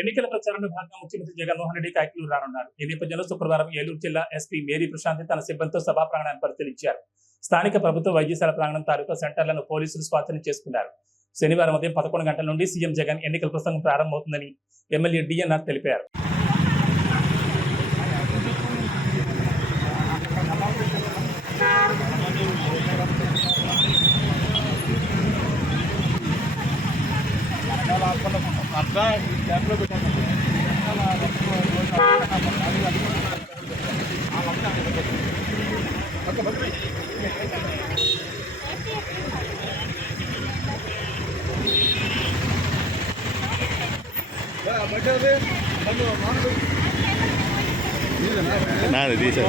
ఎన్నికల ప్రచారంలో భాగంగా ముఖ్యమంత్రి జగన్మోహన్ రెడ్డి కాకినాడ రానున్నారు. ఈ నేపథ్యంలో శుక్రవారం ఏలూరు జిల్లా ఎస్పీ మేరీ ప్రశాంతి తన సిబ్బందితో సభా ప్రాంగణాన్ని పరిశీలించారు. స్థానిక ప్రభుత్వ వైద్యశాల ప్రాంగణం తాలూకా సెంటర్లను పోలీసులు స్వాధీనం చేసుకున్నారు. శనివారం ఉదయం 11 గంటల నుండి సీఎం జగన్ ఎన్నికల ప్రసంగం ప్రారంభమవుతుందని ఎమ్మెల్యే డిఎన్ఆర్ తెలిపారు. నాది తీసా